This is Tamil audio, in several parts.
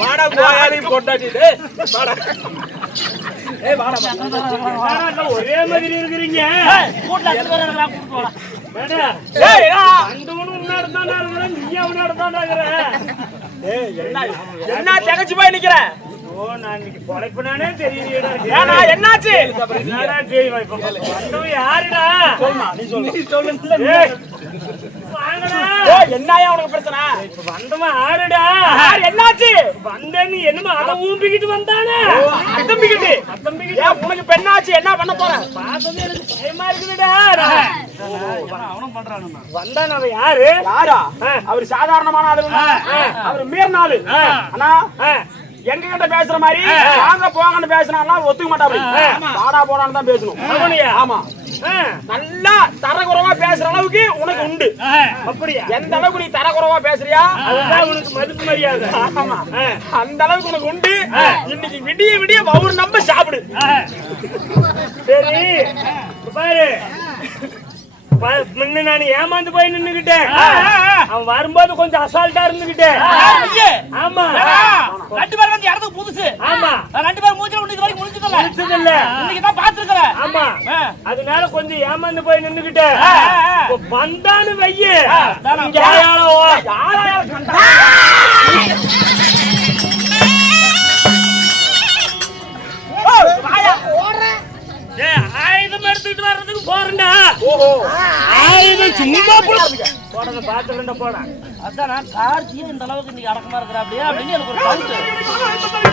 வாடா போயாடி போட்டாச்சு டேய் வாடா ஏய் வாடா என்னடா ஒரே மாதிரி அஞ்சு பேர் எனக்கு கூப்பிட்டு போகலாம் ஏடா, ஏய். அந்தவனும் உன்னாட அவனாட இருக்கிற. என்ன தகச்சு போய் நிக்கிற ஓ, நான் இன்னைக்கு பொழைப்பனானே தெரியலையேடா. என்னாச்சு என்னடா யாருடா? நீ சொல்லு ஏய். என்னயா உனக்கு பிரச்சனை? இப்ப வந்தவன் ஆறுடா. யார் என்னாச்சு? வந்தேன்னு என்னமோ அதை ஊம்பிக்கிட்டு வந்தானே. உனக்கு பெண்ணாச்சு என்ன பண்ண போற? பார்த்தது எனக்கு பயமா இருக்குதுடா. அவனும் பண்றானுண்ணா வந்தான் அவன் யாரு? யாரா? ஆ. அவர் சாதாரணமான ஆளு அவர் மீறின ஆளு. ஆ. அண்ணா ஆ, எங்க கிட்ட பேசுற மாதிரி வாங்க போங்கன்னு பேசினா ஒத்துக்க மாட்டாரு. வாடா போடான்னு தான் பேசணும்? ஆமா. நல்லா தரக்குறவா பேசுற அளவுக்கு உனக்கு உண்டு. அப்படியா? எந்த அளவுக்கு நீ தரக்குறவா பேசுறியா? அதுதான் உனக்கு மதிப்பு மரியாதை. ஆமா. அந்த அளவுக்கு உனக்கு உண்டு. இன்னைக்கு விடிய விடிய வவுறு நம்ப சாப்பிடு. சரி. பாரு. முன்ன நான் ஏமாந்து போய் நின்னுகிட்டேன் அவன் வரும்போது கொஞ்சம் அசால்ட்டா இருந்துகிட்டேன் ஆமா. ரெண்டு பேரும் வந்து இடத்துக்கு புதுசு. ஆமா. ரெண்டு பேரும் மூஞ்சில இது வரைக்கும் முடிச்சதில்ல முடிச்சதில்ல இன்னைக்கு தான் பாத்துருக்கிறேன் ஆமா. அதனால கொஞ்சம் ஏமாந்து போய் நின்னுகிட்டேன் ஆ, ஆ, ஆ. இப்ப வந்தான்னு வையு. தானா. இங்க ஏய், ஆயுதம் எடுத்துட்டு வர்றதுக்கு போறேன்டா. ஆயுதம் சும்மா போட பாத்துக்கிட்ட போடா அதான் நான் கார்த்தியும் இந்த அளவுக்கு இன்னைக்கு அடக்கமா இருக்கிறா அப்படியே அப்படின்னு எனக்கு ஒரு டவுட்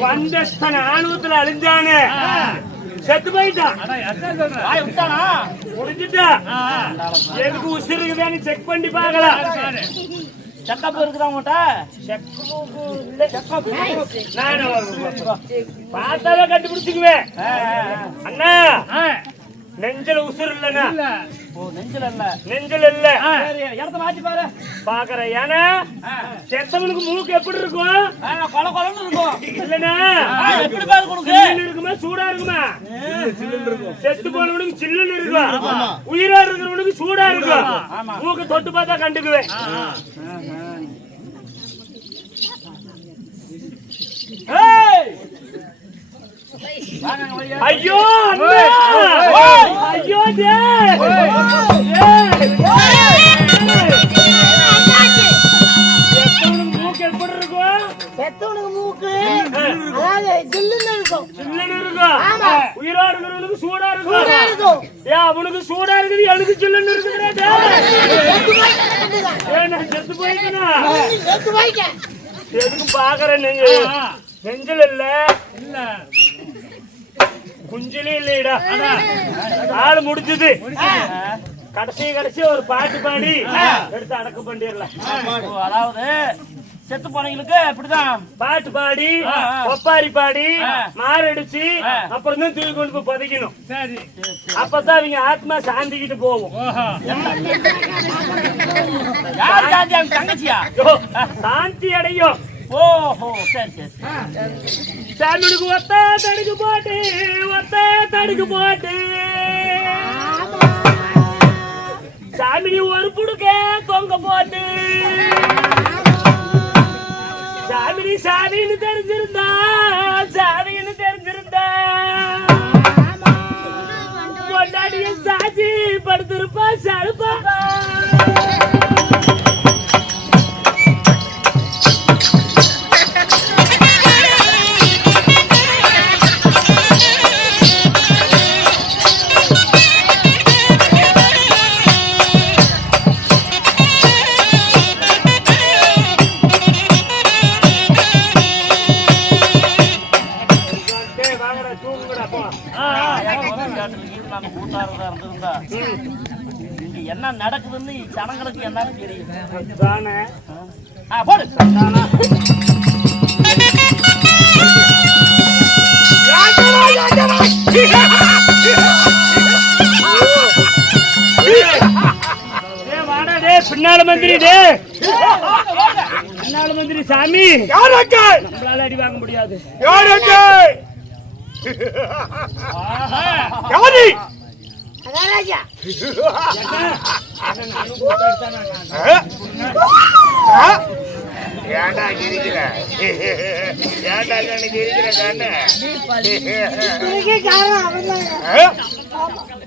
வந்த ஆணவத்துல அழிஞ்சானே. செத்து போயிட்டான் முடிஞ்சுட்டா? எதுக்கு இருக்குதான்னு செக் பண்ணி பார்க்கலாம் செக்கப் இருக்குதா உங்கள்கிட்ட நானு பார்த்தாவே கண்டுபிடிச்சுக்குவேன். அண்ணா நெஞ்சல உசுறு இல்லைண்ணா. நெஞ்சில இல்ல. நெஞ்சல் இல்ல. இடத்த மாத்தி பாரு. பாக்குறேன் ஏன்னா செத்தவனுக்கு மூக்கு எப்படி இருக்கும்? கொல எப்படி பாரு உனக்கு இருக்குமா? சூடா இருக்குமா? செத்து போனவனுக்கு சில்லுன்னு இருக்கும்? உயிரா இருக்கிறவனுக்கு சூடா இருக்கும்? மூக்க தொட்டு பார்த்தா கண்டுக்குவேன். ஏய்! ஐயோ! ஐயோ இருக்கிறவனுக்கு சூடா ஏன் அவனுக்கு சூடா இருக்குது எனக்கு சில்லுன்னு இருக்குதுடா. செத்து போயிட்டேன் நான் செத்து எதுக்கு பாக்குறேன் நீங்க நெஞ்சில் இல்ல குஞ்சிலே இல்லையடா ஆளு முடிஞ்சது கடைசி கடைசி ஒரு பாட்டு பாடி எடுத்து அடக்க பண்ணிடலாம் அதாவது செத்து போனவங்களுக்கு இப்படிதான். பாட்டு பாடி. ஒப்பாரி பாடி. மாரடிச்சு. அப்புறம் தான் தூக்கி கொண்டு போய் புதைக்கணும். அப்பதான் அவங்க ஆத்மா சாந்திக்கிட்டு போகும். யார் காந்தி அவங்க தங்கச்சியா? சாந்தி அடையும். ஓஹோ சரி சரி சாமிக்கு ஒத்த தடுக்கு போட்டு ஒத்த தடுக்கு போட்டு. ஒரு புடுக்க தொங்க போட்டு. சாமி சாமின்னு தெரிஞ்சிருந்தா சாமின்னு தெரிஞ்சிருந்தா. கொண்டாடிய சாட்சி படுத்திருப்பா சருப்பா. நாங்க கூட்டாளர்களா இருந்திருந்தா? இங்க என்ன நடக்குதுன்னு ஜனங்களுக்கு என்னன்னு தெரியும். தானே. போடு. பின்னால மந்திரி டேய். பின்னால மந்திரி சாமி. யார் அங்க? நம்மளால அடி வாங்க முடியாது. யார் யாரு? மகாராஜா ஏண்டா கிரிக்கிற ஏண்டா கண்ணு? கிரிக்கிற கண்ணு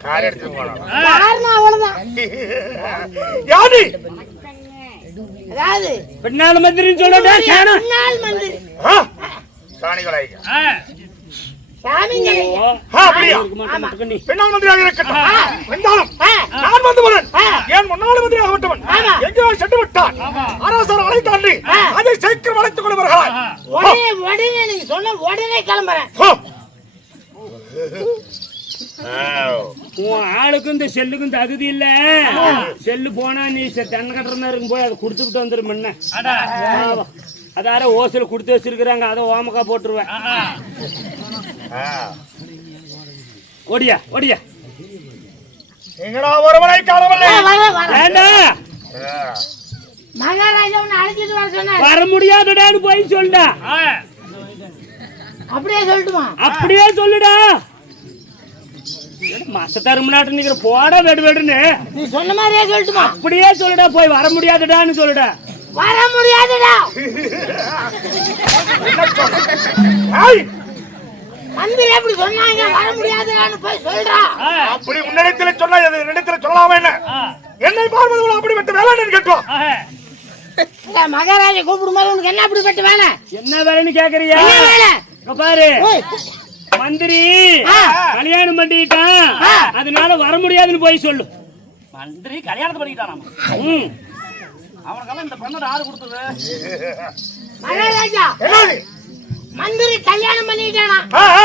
கார் எடுத்து போனோம் யாரு? அதாவது பின்னால மந்திரின்னு முன்னாள் மந்திரி. சாணிகளாய்க்க சாமிங்க மந்திரியாக இருக்கட்டும். என்றாலும் நான். ஏன் முன்னாள். எங்கேயோ சென்று விட்டான்? அரசர் அழைத்தாண்டி. அதை சீக்கிரம் அழைத்துக் கொண்டு வருகிறார் உடனே உடனே நீங்க சொன்ன உடனே கிளம்புறேன். உன் ஆளுக்கும் இந்த செல்லுக்கும் தகுதி இல்ல. செல்லு போனா நீ தென்னை கட்டுற இருக்கும். போய் அதை கொடுத்துட்டு வந்துடும் முன்ன. ஆமா. அதார ஓசில கொடுத்து வச்சிருக்கிறாங்க. அதை ஓமக்கா போட்டுருவேன். ஓடியா ஓடியா. எங்கடா ஒருவனை காணவில்லை? வர முடியாதுடான்னு போய் சொல்லுடா. அப்படியே சொல்லட்டுமா? அப்படியே சொல்லுடா. மச தருமநாட்டு நிக்கிற போடா வெடு வெடுன்னு. நீ சொன்ன மாதிரியே சொல்லட்டுமா? அப்படியே சொல்லுடா போய் வர முடியாதுடான்னு சொல்லுடா. வர முடியாதுடா. மந்திரி எப்படி சொன்னாங்க வர முடியாதுடான்னு போய் சொல்றா. அப்படி உன்னிடத்துல சொன்னா அது என்னிடத்துல சொல்லலாமா என்ன? என்னை பார்ப்பது அப்படி விட்டு வேலை கேட்டோம் மகாராஜா கூப்பிடும்போது உனக்கு என்ன அப்படி பட்டு வேலை? என்ன வேலைன்னு கேக்குறியா? என்ன வேலை? இங்க பாரு. மந்திரி. கல்யாணம் பண்ணிட்டான் ஆ. அதனால வர முடியாதுன்னு போய் சொல்லு. மந்திரி கல்யாணத்தை பண்ணிக்கிட்டான்? ம். அவனுக்கெல்லாம் இந்த பெண்ணோட ஆறு கொடுத்தது. மகாராஜா. என்னது? மந்திரி கல்யாணம் பண்ணிட்டானா.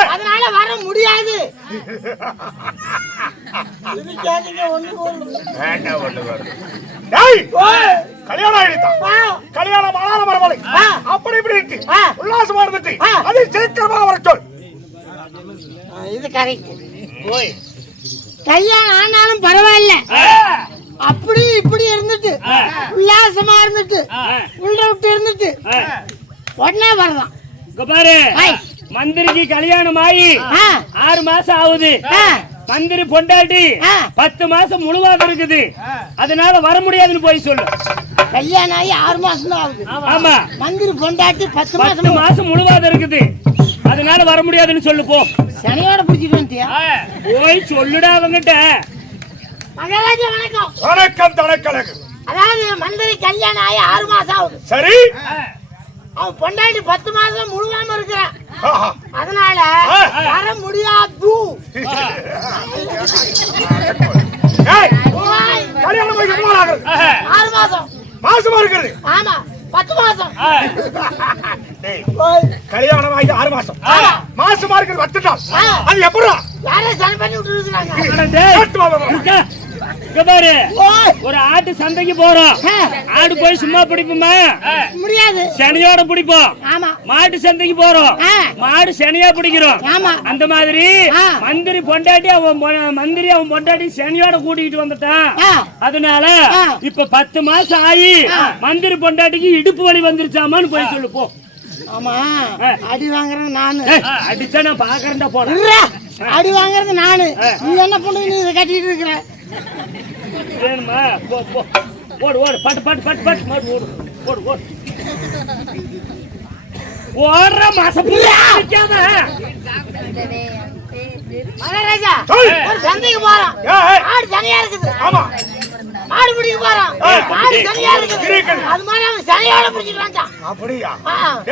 அதனால வர முடியாது கல்யாணம் ஆயிடுதான் பாவம். கல்யாணம் ஆனால பரவாயில்லை ஆ. அப்படி இப்படி இருக்கு ஆ. உல்லாசமா இருந்துட்டு ஆ. அது சீக்கிரமா வர சொல் இது கரெக்ட் கல்யாணம் ஆனாலும் பரவாயில்ல அப்படி இப்படி இருந்துட்டு. உல்லாசமா இருந்துட்டு. உள்ள விட்டு இருந்துட்டு. உடனே வரலாம் பாரு. மந்திரிக்கு கல்யாணம் ஆகி. ஆறு மாசம் ஆகுது. மந்திரி பொண்டாட்டி. பத்து மாசம் முழுவாத இருக்குது. அதனால வர முடியாதுன்னு போய் சொல்லு. கல்யாணம் ஆகி ஆறு மாசம் தான் ஆகுது. ஆமா. மந்திரி பொண்டாட்டி பத்து மாசம் மாசம் முழுவாத இருக்குது. அதனால வர முடியாதுன்னு சொல்லு போ. சனியோட பிடிச்சிட்டு போய் சொல்லுடா அவங்கிட்ட. மகாராஜா வணக்கம். வணக்கம் தனக்கழகு. அதாவது மந்திரி கல்யாணம் ஆகி ஆறு மாசம் ஆகுது. சரி. அவன் பொண்டாட்டி பத்து மாசம் முழுகாம இருக்கிறான். அதனால. வர முடியாது. ஆறு மாசம். மாசமா இருக்கிறது. ஆமா. பத்து மாசம். கல்யாணம் ஆகி ஆறு மாசம். மாசமா இருக்கிறது பத்து நாள். அது எப்படா யாரையும் சரி பண்ணி விட்டு பாரு. ஒரு ஆட்டு சந்தைக்கு போறோம். ஆடு போய் சும்மா பிடிப்போமா? முடியாது. சனியோட பிடிப்போம். மாட்டு சந்தைக்கு போறோம். மாடு சனியா பிடிக்கிறோம். ஆமா. அந்த மாதிரி. மந்திரி பொண்டாட்டி அவன் மந்திரி அவன் பொண்டாட்டி சனியோட கூட்டிக்கிட்டு வந்துட்டான். அதனால. இப்ப பத்து மாசம் ஆகி. மந்திரி பொண்டாட்டிக்கு இடுப்பு வலி வந்துருச்சாமான்னு போய் சொல்லு போ. ஆமா. அடி வாங்குறது நானு. அடிச்சா நான் பாக்குறேன்டா போறேன் அடி வாங்குறது நானு. நீ என்ன பண்ணு நீ இதை கட்டிட்டு இருக்கிற. வேணுமா? போ போ. ஓடு ஓடு. பட்டு பட்டு பட்டு பட்டு. மாடு ஓடு. ஓடு ஓடு. ஓடுற மாசம் நிக்காத. மகாராஜா ஏய். ஒரு சந்தைக்கு போறோம் ஏய், ஏய். ஆடு தனியா இருக்குது. ஆமா. மாடு பிடிக்க போறோம் ஆடு தனியா இருக்குது. அது மாதிரி அவன் பிடிச்சிட்டு வந்தான் அப்படியா.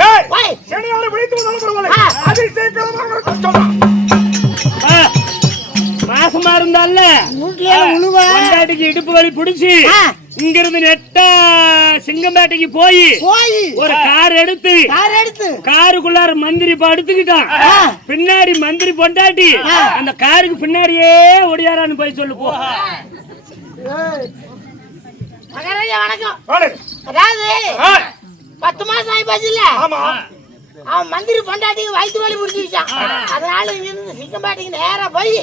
ஏய், ஓய், சனியாரை பிடித்து வந்தாலும் பரவாயில்லை. ஆ. அது சீக்கிரமா வர கஷ்டமா மாசமா இருந்தால பொண்டாட்டிக்கு இடுப்பு வலி பிடிச்சி ஆ. இங்க இருந்து நெட்டா சிங்கம்பேட்டைக்கு போய் போய். ஒரு கார் எடுத்து கார் எடுத்து. காருக்குள்ளார மந்திரி படுத்துக்கிட்டான் பின்னாடி மந்திரி பொண்டாட்டி. அந்த காருக்கு பின்னாடியே ஒடியாரான்னு போய் சொல்லு போ. வணக்கம். பத்து மாசம் ஆகி போச்சுல்ல? ஆமா. அவன் மந்திரி பொண்டாட்டிக்கு வயிற்று வலி முடிச்சுக்கிட்டான் அதனால இங்க இருந்து சிங்கம்பாட்டிக்கு நேரா போய்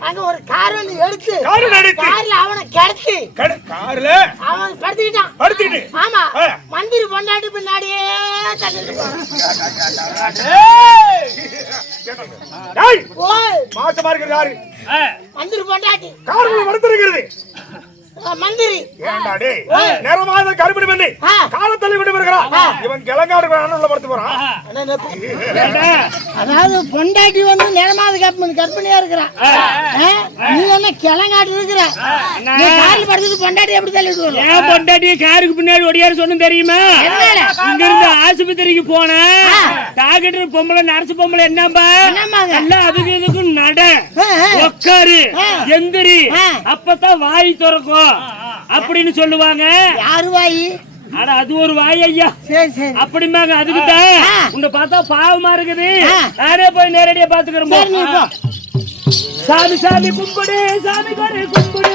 அங்க ஒரு கார் ஒன்று எடுத்து காரு எடுத்து. கார்ல அவனை கிடத்து கடு- காருல. அவன் படுத்துக்கிட்டான். படுத்துட்டு ஆமா. மந்திரி பொண்டாட்டி பின்னாடியே மாசமா இருக்கிறது யாரு? மந்திரி பொண்டாட்டி. காருக்குள்ள வருத்திருக்கிறது மந்திரி. ஏண்டா டேய்? நேரமாக கருப்பணி பண்ணி. காலத்தள்ளி விட்டு வருகிறான் இவன் கிழங்காடு உள்ள படுத்து போறான். அதாவது பொண்டாட்டி வந்து கற்பனை கற்பனையா இருக்கிறான்? நீ என்ன கிளங்காட்டு இருக்கிற? நீ கார்ல பொண்டாட்டி எப்படி தள்ளிட்டு வரும் ஏன் பொண்டாட்டி காருக்கு பின்னாடி ஒடியாரு சொன்னு தெரியுமா? இங்க இருந்து ஆஸ்பத்திரிக்கு போனேன் டாக்டர் பொம்பளை நர்ஸ் பொம்பளை என்னம்பா? எல்லாம் அதுக்கு இதுக்கும் நட. ஆ. எந்திரி. அப்பதான் வாய் திறக்கும். அப்படின்னு சொல்லுவாங்க. யாரு வாயி? ஆனா அது ஒரு வாய் ஐயா. அப்படிம்பாங்க அதுக்குதான். உன்னை பார்த்தா பாவமா இருக்குது. நானே போய் நேரடியா பாத்துக்கிறேன் சரி நீ போ. சாமி சாமி கும்பிடு. சாமி கோரி கும்பிடு.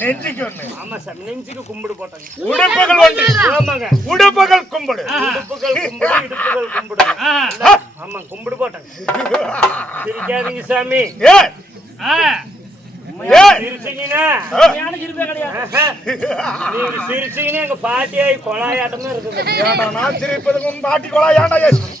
நெஞ்சுக்கு ஒண்ணு. ஆமா சாமி நெஞ்சுக்கு கும்பிடு போட்டாங்க. உடுப்புகள் ஒன்று. ஆமாங்க. உடுப்புகள் கும்பிடு. இடுப்புகள் கும்பிடு இடுப்புகள் கும்பிடு. ஆமா கும்பிடு போட்டாங்க. சிரிக்காதீங்க சாமி. பாட்டியாய் கொலாயாட்டம் இருக்குது. பாட்டி கொலா ஏன்டா ஏசு